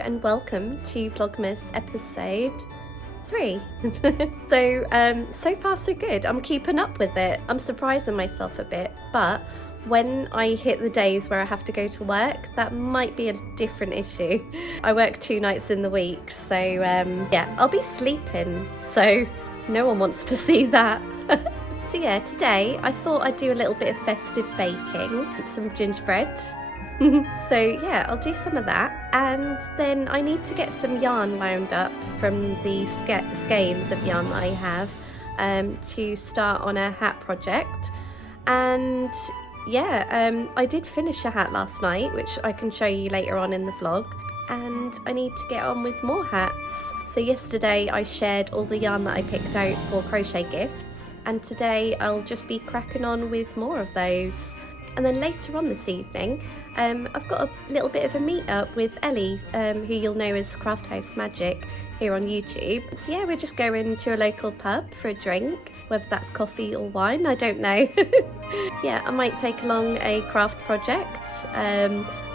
and welcome to Vlogmas episode 3. So far so good. I'm keeping up with it. I'm surprising myself a bit, but when I hit the days where I have to go to work, that might be a different issue. I work 2 nights in the week, so yeah, I'll be sleeping, so no one wants to see that. So yeah, today I thought I'd do a little bit of festive baking, some gingerbread. So yeah, I'll do some of that, and then I need to get some yarn wound up from the skeins of yarn that I have to start on a hat project. And yeah, I did finish a hat last night, which I can show you later on in the vlog, and I need to get on with more hats. So yesterday I shared all the yarn that I picked out for crochet gifts, and today I'll just be cracking on with more of those. And then later on this evening, I've got a little bit of a meet up with Ellie, who you'll know as Craft House Magic here on YouTube. So yeah, we're just going to a local pub for a drink, whether that's coffee or wine, I don't know. Yeah, I might take along a craft project,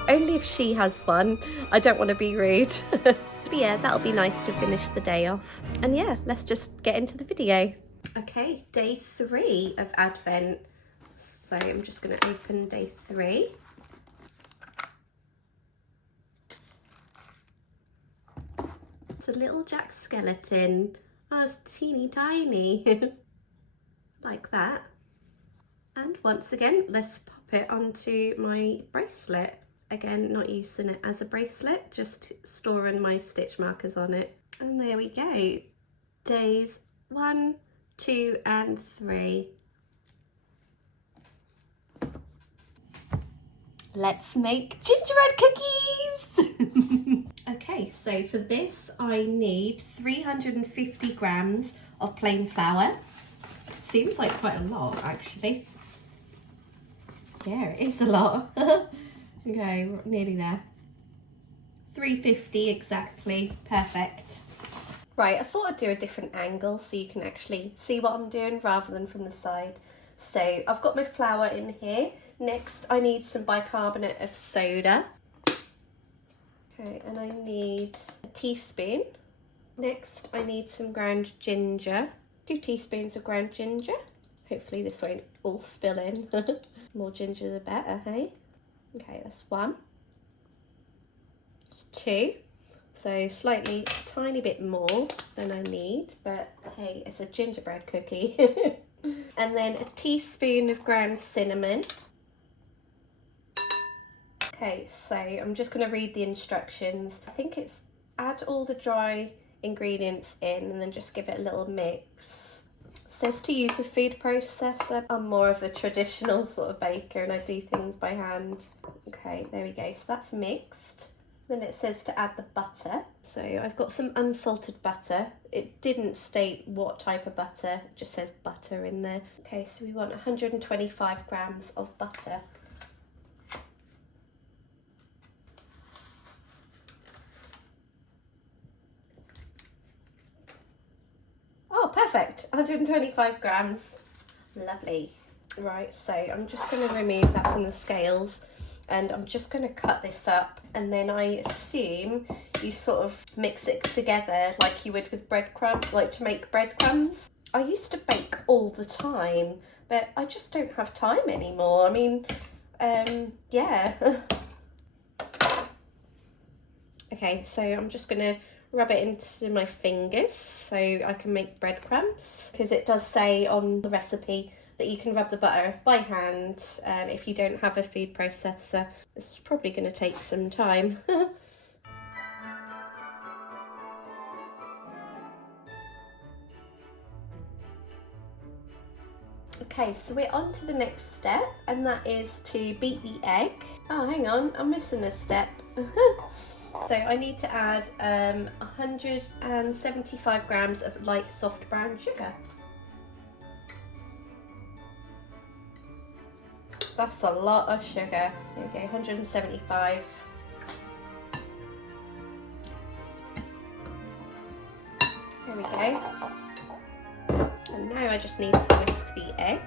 only if she has one. I don't want to be rude. But yeah, that'll be nice to finish the day off. And yeah, let's just get into the video. Okay, day 3 of Advent. So I'm just going to open day 3. It's a little Jack skeleton. Oh, it's teeny tiny. Like that. And once again, let's pop it onto my bracelet. Again, not using it as a bracelet, just storing my stitch markers on it. And there we go. Days 1, 2 and 3. Let's make gingerbread cookies! Okay, so for this I need 350 grams of plain flour. Seems like quite a lot actually. Yeah, it is a lot. Okay, we're nearly there. 350 exactly, perfect. Right, I thought I'd do a different angle so you can actually see what I'm doing rather than from the side. So I've got my flour in here. Next I need some bicarbonate of soda. Okay, and I need a teaspoon. Next I need some ground ginger. 2 teaspoons of ground ginger. Hopefully this won't all spill in. More ginger the better, hey? Okay, that's 1. That's 2. So slightly, tiny bit more than I need, but hey, it's a gingerbread cookie. And then a teaspoon of ground cinnamon. Okay, so I'm just going to read the instructions. I think it's add all the dry ingredients in and then just give it a little mix. It says to use a food processor. I'm more of a traditional sort of baker and I do things by hand. Okay, there we go. So that's mixed. Then it says to add the butter. So I've got some unsalted butter. It didn't state what type of butter, it just says butter in there. Okay, so we want 125 grams of butter. Oh, perfect, 125 grams. Lovely. Right, so I'm just going to remove that from the scales. And I'm just going to cut this up, and then I assume you sort of mix it together like you would with breadcrumbs, like to make breadcrumbs. I used to bake all the time, but I just don't have time anymore. I mean, yeah. Okay, so I'm just going to rub it into my fingers so I can make breadcrumbs, because it does say on the recipe that you can rub the butter by hand if you don't have a food processor. This is probably going to take some time. Okay, so we're on to the next step, and that is to beat the egg. Oh, hang on, I'm missing a step. So I need to add 175 grams of light soft brown sugar. That's a lot of sugar. Okay, 175. There we go. And now I just need to whisk the egg.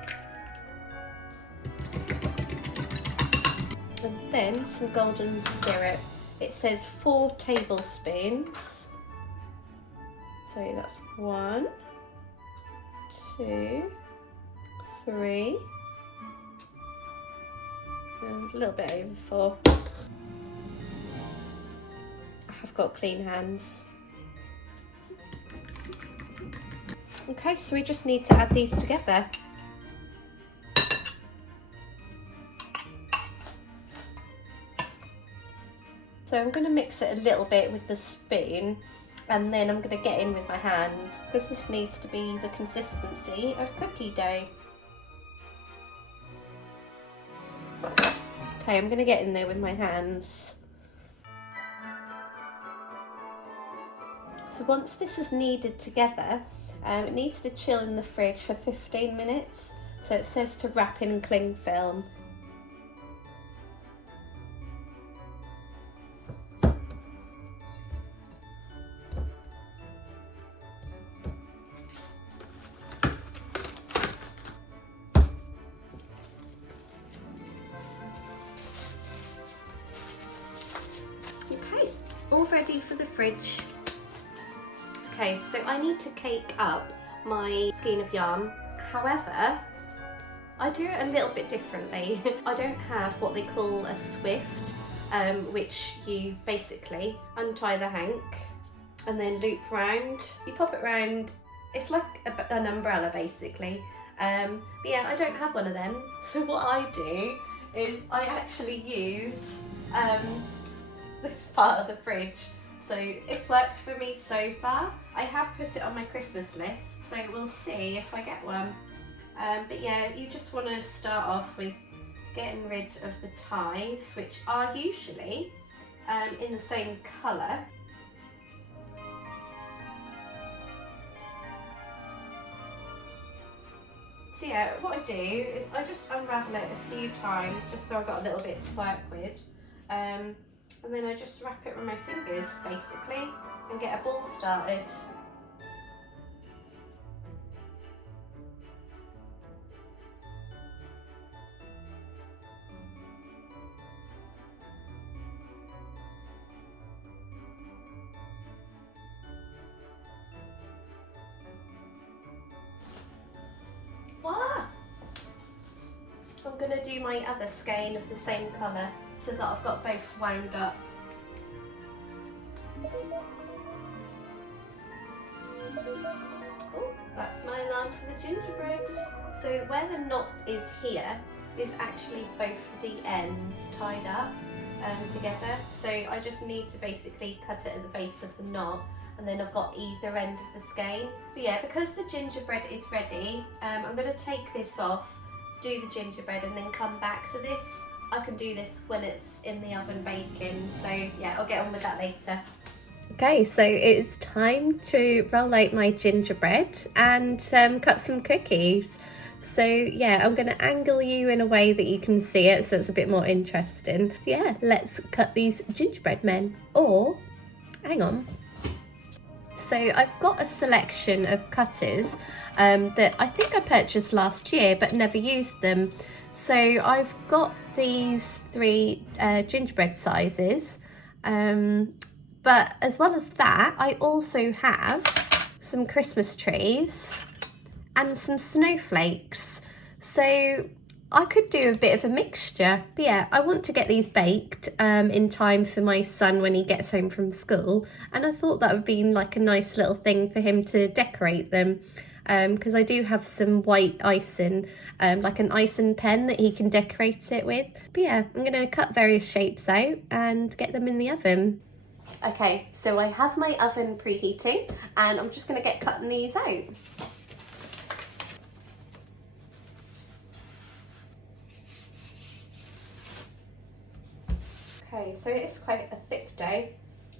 And then some golden syrup. it says 4 tablespoons. So that's 1, 2, 3, and a little bit over 4. I have got clean hands. Okay, so we just need to add these together. So I'm going to mix it a little bit with the spoon, and then I'm going to get in with my hands, because this needs to be the consistency of cookie dough. Okay, I'm going to get in there with my hands. So once this is kneaded together, it needs to chill in the fridge for 15 minutes. So it says to wrap in cling film. Okay, all ready for the fridge. Okay, so I need to cake up my skein of yarn. However, I do it a little bit differently. I don't have what they call a swift, which you basically untie the hank and then loop round. You pop it round, it's like an umbrella basically. But yeah, I don't have one of them. So what I do is I actually use this part of the fridge. So it's worked for me so far. I have put it on my Christmas list, so we'll see if I get one. But yeah, you just want to start off with getting rid of the ties, which are usually in the same colour. So yeah, what I do is I just unravel it a few times, just so I've got a little bit to work with. And then I just wrap it with my fingers basically and get a ball started. Voila! I'm going to do my other skein of the same colour, so that I've got both wound up. Oh, that's my alarm for the gingerbread. So where the knot is here is actually both the ends tied up together. So I just need to basically cut it at the base of the knot, and then I've got either end of the skein. But yeah, because the gingerbread is ready, I'm going to take this off, do the gingerbread, and then come back to this. I can do this when it's in the oven baking, so yeah, I'll get on with that later. Okay, so it's time to roll out my gingerbread and cut some cookies. So yeah, I'm going to angle you in a way that you can see it, so it's a bit more interesting. So yeah, let's cut these gingerbread men. Or, hang on. So I've got a selection of cutters that I think I purchased last year but never used them. So I've got these 3 gingerbread sizes, but as well as that I also have some Christmas trees and some snowflakes. So I could do a bit of a mixture, but yeah, I want to get these baked in time for my son when he gets home from school, and I thought that would be like a nice little thing for him to decorate them, because I do have some white icing, like an icing pen that he can decorate it with. But yeah, I'm going to cut various shapes out and get them in the oven. Okay, so I have my oven preheating and I'm just going to get cutting these out. Okay, so it is quite a thick dough.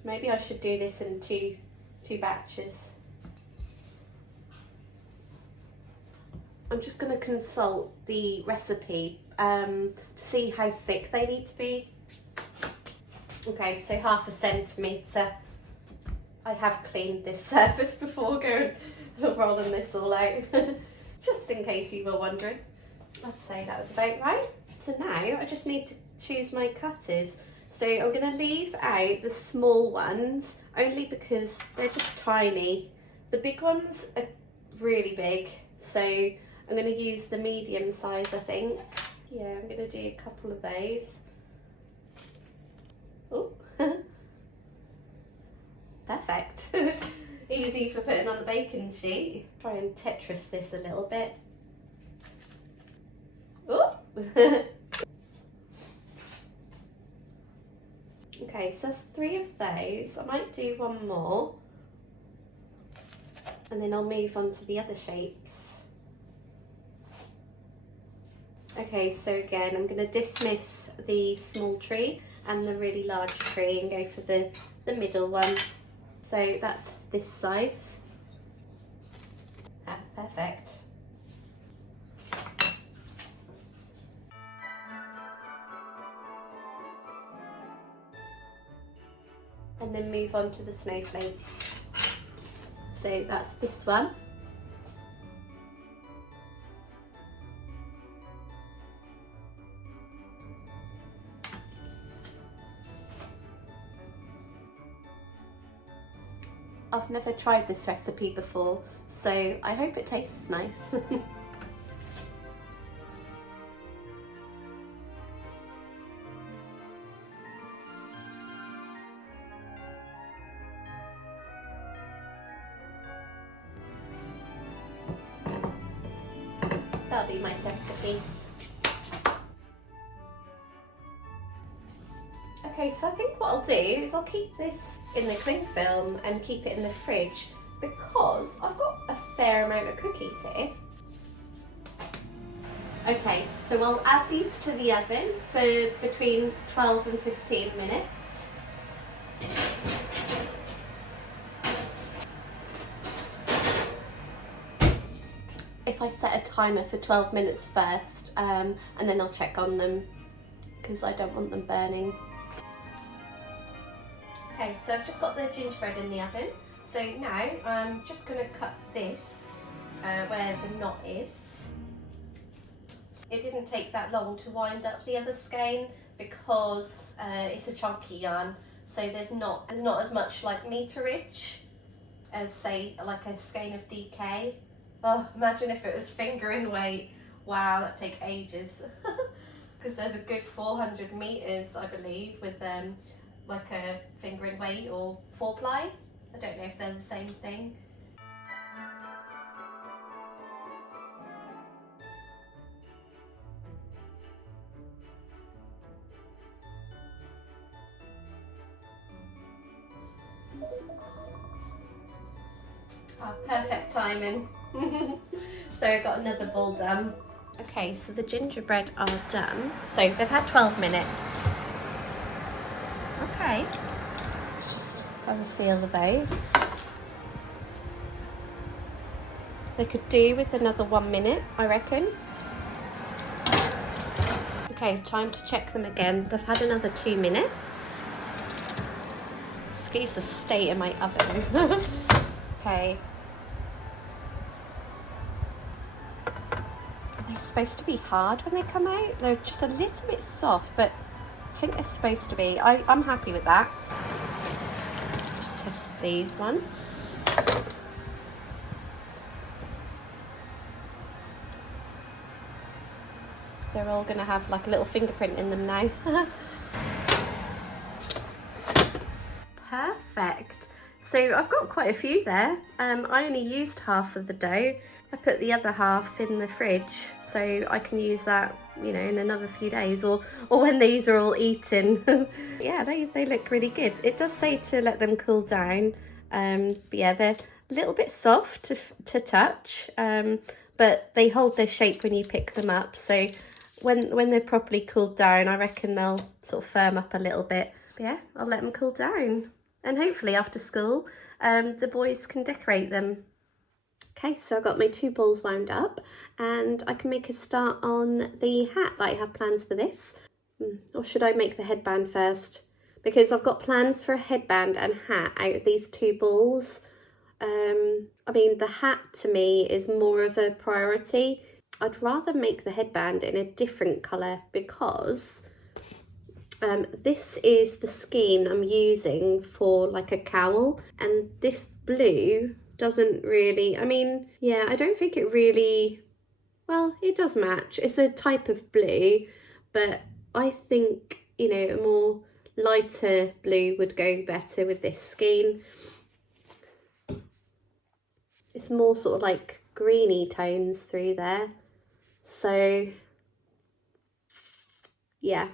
Maybe I should do this in two batches. I'm just going to consult the recipe to see how thick they need to be. Okay, so 1/2 centimetre. I have cleaned this surface before going rolling this all out, just in case you were wondering. I'd say that was about right. So now I just need to choose my cutters. So I'm going to leave out the small ones only because they're just tiny. The big ones are really big, so I'm going to use the medium size, I think. Yeah, I'm going to do a couple of those. Oh, perfect. Easy for putting on the baking sheet. Try and Tetris this a little bit. Oh. Okay, so that's 3 of those. I might do one more and then I'll move on to the other shapes. Okay, so again, I'm going to dismiss the small tree and the really large tree and go for the middle one. So that's this size. Ah, perfect. And then move on to the snowflake. So that's this one. I've never tried this recipe before, so I hope it tastes nice. That'll be my tester piece. Okay, so I think what I'll do is I'll keep this in the cling film and keep it in the fridge because I've got a fair amount of cookies here. Okay, so I'll add these to the oven for between 12 and 15 minutes. If I set a timer for 12 minutes first, and then I'll check on them because I don't want them burning. Okay, so I've just got the gingerbread in the oven. So now I'm just going to cut this where the knot is. It didn't take that long to wind up the other skein because it's a chunky yarn, so there's not as much like meterage as say like a skein of DK. Oh, imagine if it was fingering weight. Wow, that'd take ages. Because there's a good 400 meters, I believe, with like a fingering weight or 4-ply. I don't know if they're the same thing. Oh, perfect timing. So I got another ball done. Okay, so the gingerbread are done. So they've had 12 minutes. Okay, let's just have a feel of those. They could do with another 1 minute, I reckon. Okay, time to check them again. They've had another 2 minutes. Excuse the state of my oven. Okay. They're supposed to be hard when they come out. They're just a little bit soft, but I think they're supposed to be. I'm happy with that. Just test these ones. They're all going to have like a little fingerprint in them now. Perfect. So I've got quite a few there. I only used half of the dough. I put the other half in the fridge so I can use that, you know, in another few days or when these are all eaten. Yeah, they look really good. It does say to let them cool down. But yeah, they're a little bit soft to touch, but they hold their shape when you pick them up. So when they're properly cooled down, I reckon they'll sort of firm up a little bit. But yeah, I'll let them cool down. And hopefully after school, the boys can decorate them. Okay, so I've got my 2 balls wound up and I can make a start on the hat that I have plans for this. Or should I make the headband first? Because I've got plans for a headband and hat out of these 2 balls. I mean, the hat to me is more of a priority. I'd rather make the headband in a different colour because This is the skein I'm using for like a cowl, and this blue doesn't really, I mean, yeah, I don't think it really, well, it does match. It's a type of blue, but I think, you know, a more lighter blue would go better with this skein. It's more sort of like greeny tones through there. So yeah,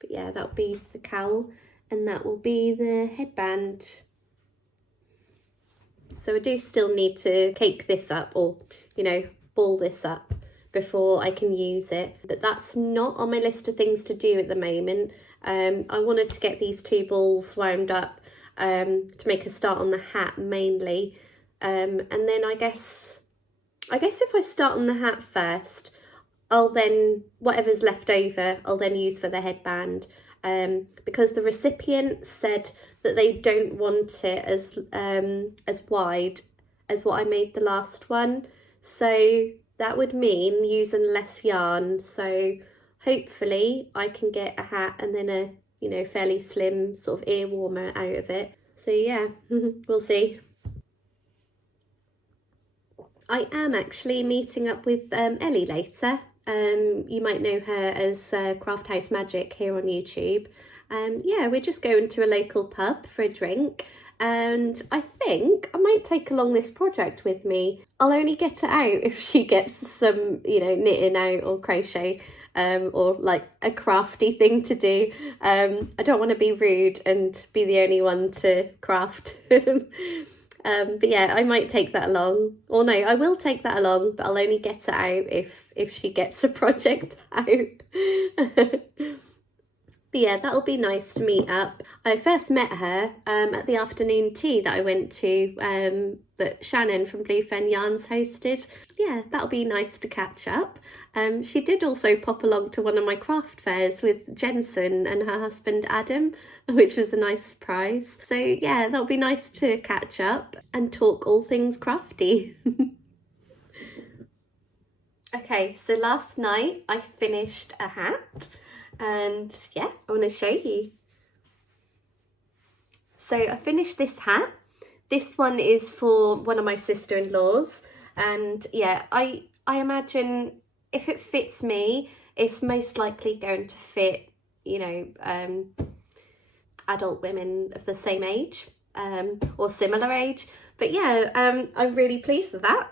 but yeah, that'll be the cowl and that will be the headband. So I do still need to cake this up, or, you know, ball this up before I can use it. But that's not on my list of things to do at the moment. I wanted to get these 2 balls wound up to make a start on the hat mainly. And then I guess if I start on the hat first, I'll then, whatever's left over, I'll then use for the headband. Because the recipient said that they don't want it as wide as what I made the last one. So that would mean using less yarn. So hopefully I can get a hat and then a, you know, fairly slim sort of ear warmer out of it. So yeah, we'll see. I am actually meeting up with Ellie later. You might know her as Craft House Magic here on YouTube. Yeah, we're just going to a local pub for a drink, and I think I might take along this project with me. I'll only get it out if she gets some, you know, knitting out or crochet, or like a crafty thing to do. I don't want to be rude and be the only one to craft. But yeah, I might take that along. Or no, I will take that along, but I'll only get it out if she gets a project out. But yeah, that'll be nice to meet up. I first met her at the afternoon tea that I went to, that Shannon from Blue Fen Yarns hosted. Yeah, that'll be nice to catch up. She did also pop along to one of my craft fairs with Jensen and her husband Adam, which was a nice surprise. So yeah, that'll be nice to catch up and talk all things crafty. Okay, so last night I finished a hat. And yeah, I want to show you. So I finished this hat. This one is for one of my sister-in-laws, and yeah, I imagine if it fits me, it's most likely going to fit, you know, adult women of the same age, or similar age. But yeah, I'm really pleased with that.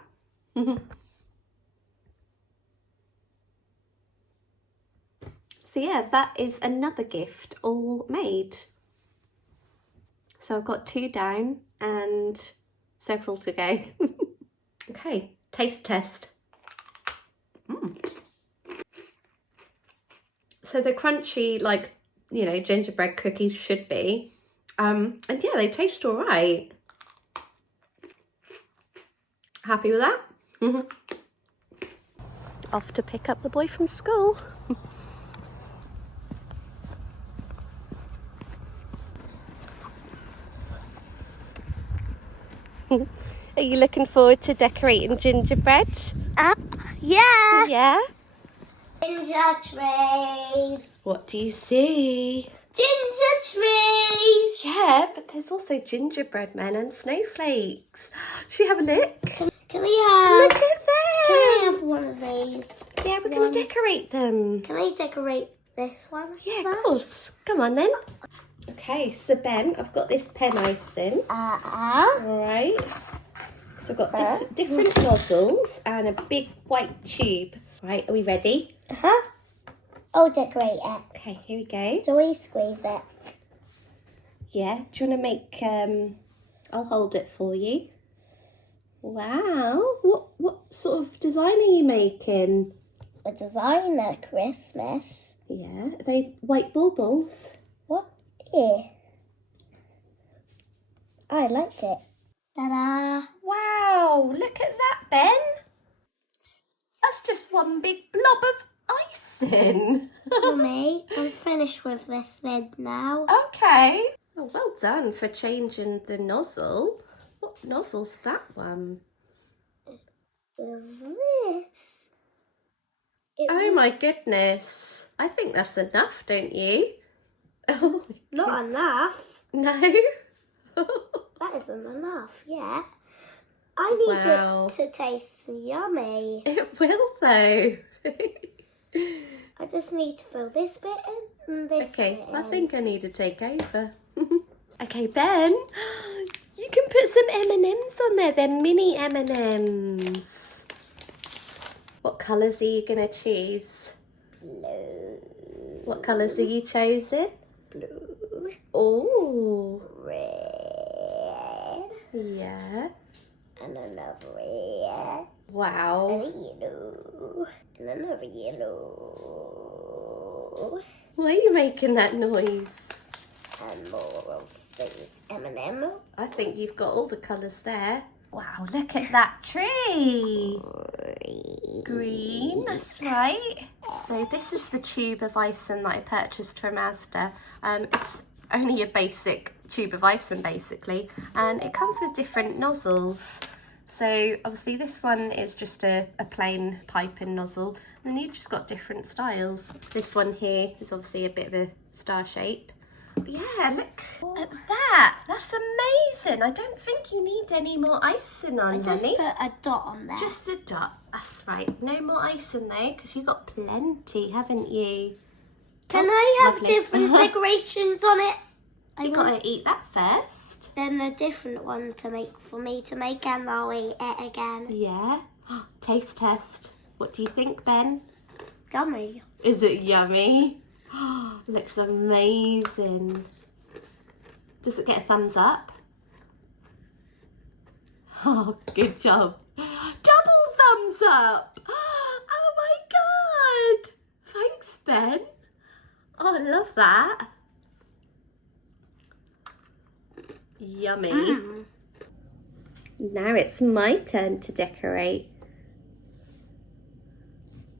So yeah, that is another gift all made. So I've got 2 down and several to go. Okay, taste test. So they're crunchy, like, you know, gingerbread cookies should be. And yeah, they taste all right. Happy with that? Off to pick up the boy from school. Are you looking forward to decorating gingerbread? Yeah. Yeah? Ginger trees. What do you see? Ginger trees. Yeah, but there's also gingerbread men and snowflakes. Should we have a look? Can we have... Look at them! Can I have one of these? Yeah, we're going to decorate them. Can I decorate this one? Yeah, first? of course. Come on then. Okay, so Ben, I've got this pen icing. Alright. So I've got different nozzles and a big white tube. Right, are we ready? I'll decorate it. Okay, here we go. Do we squeeze it? Yeah, do you want to make, I'll hold it for you. Wow, what sort of design are you making? A designer Christmas. Yeah, are they white baubles? What? Yeah. I like it. Ta-da! Wow, look at that, Ben. That's just one big blob of icing. Mummy, I'm finished with this vid now. Okay. Oh, well done for changing the nozzle. What nozzle's that one? Does this? Oh my goodness. I think that's enough, don't you? Oh, Not enough. no. That isn't enough yet. I need Wow. it to taste yummy. It will though. I just need to fill this bit in and this bit Okay, I in. think I need to take over. Okay, Ben, you can put some M&Ms on there. They're mini M&Ms. What colours are you going to choose? Blue. What colours are you chosen? Blue. Oh. Red. Yeah. And another red. Wow. And a yellow. And another yellow. Why are you making that noise? And more of these M&M. I think you've got all the colours there. Wow, look at that tree. Green, that's right. So this is the tube of icing that I purchased from Asda. It's only a basic tube of icing basically, and it comes with different nozzles. So obviously this one is just a plain piping nozzle, and then you've just got different styles. This one here is obviously a bit of a star shape. But yeah, look at that. That's amazing. I don't think you need any more icing on, I just honey. put a dot on there. Just a dot. That's right. No more icing though, because you've got plenty, haven't you? Can I have lovely. different decorations on it? You got to eat that first. Then a different one to make for me to make, and I'll eat it again. Yeah. Taste test. What do you think, Ben? Yummy. Is it yummy? Looks amazing. Does it get a thumbs up? Oh, good job. Double thumbs up. Oh my God. Thanks, Ben. Oh, I love that. Yummy. Now it's my turn to decorate.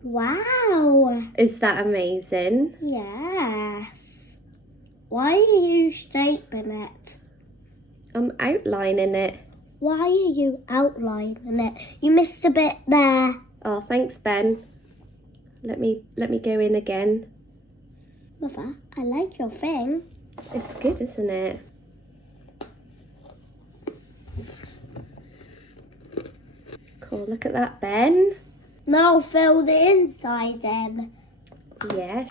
Wow. Is that amazing? Yes. Why are you shaping it? I'm outlining it. Why are you outlining it? You missed a bit there. Oh, thanks, Ben. Let me go in again. Mother, I like your thing. It's good, isn't it? Cool, look at that, Ben. Now fill the inside in. Yeah.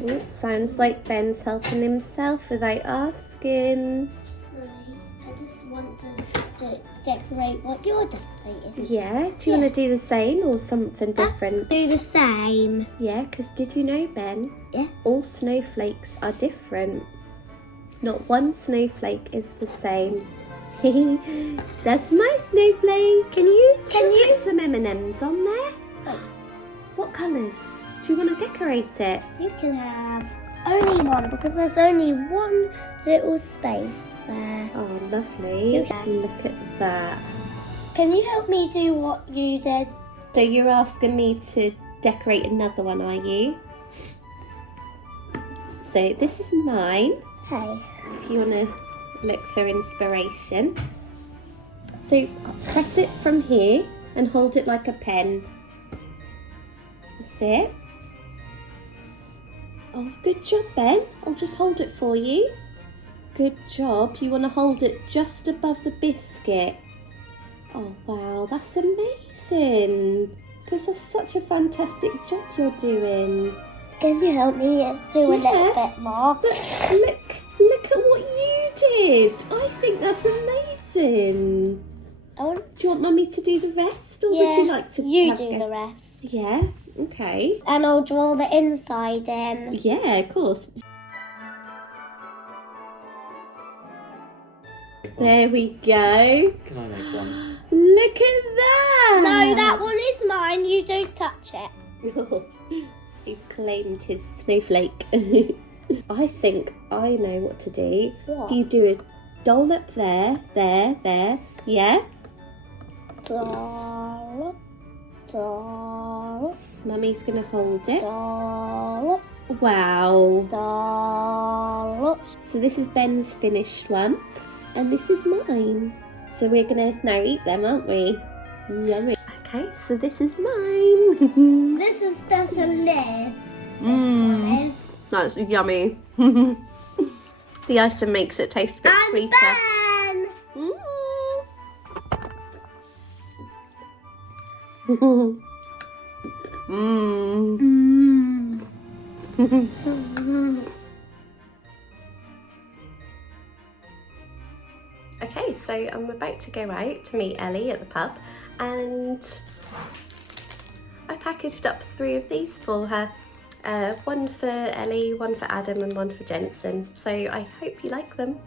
Ooh, sounds like Ben's helping himself without asking. I just want to decorate what you're decorating. Yeah, do you want to do the same or something different? Do the same. Yeah, because did you know, Ben? Yeah. All snowflakes are different. Not one snowflake is the same. That's my snowflake. Can you put some M&Ms on there? Oh. What colours? Do you want to decorate it? You can have only one because there's only one little space there. Oh, lovely. You can. Look at that. Can you help me do what you did? So you're asking me to decorate another one, are you? So this is mine. Hey. If you want to look for inspiration. So press it from here and hold it like a pen. That's it. Oh, good job, Ben. I'll just hold it for you. Good job. You want to hold it just above the biscuit. Oh, wow, that's amazing. Because that's such a fantastic job you're doing. Can you help me do a little bit more? Look at what you did. I think that's amazing. Do you want Mummy to do the rest, or would you like to? You do the rest. Yeah. Okay. And I'll draw the inside in. Yeah, of course. There we go. Can I make one? Look at that. No, that one is mine. You don't touch it. He's claimed his snowflake. I think I know what to do. What? If you do a dollop there, yeah? Dollop, dollop, Mummy's gonna hold it. dollop, Wow. dollop. So this is Ben's finished one, and this is mine. So we're gonna now eat them, aren't we? Yummy. Okay, so this is mine. This was just a lid. This one is. That's yummy. The icing makes it taste a bit sweeter. Ben! Okay, so I'm about to go out to meet Ellie at the pub, and I packaged up 3 of these for her. One for Ellie, one for Adam and one for Jensen, so I hope you like them.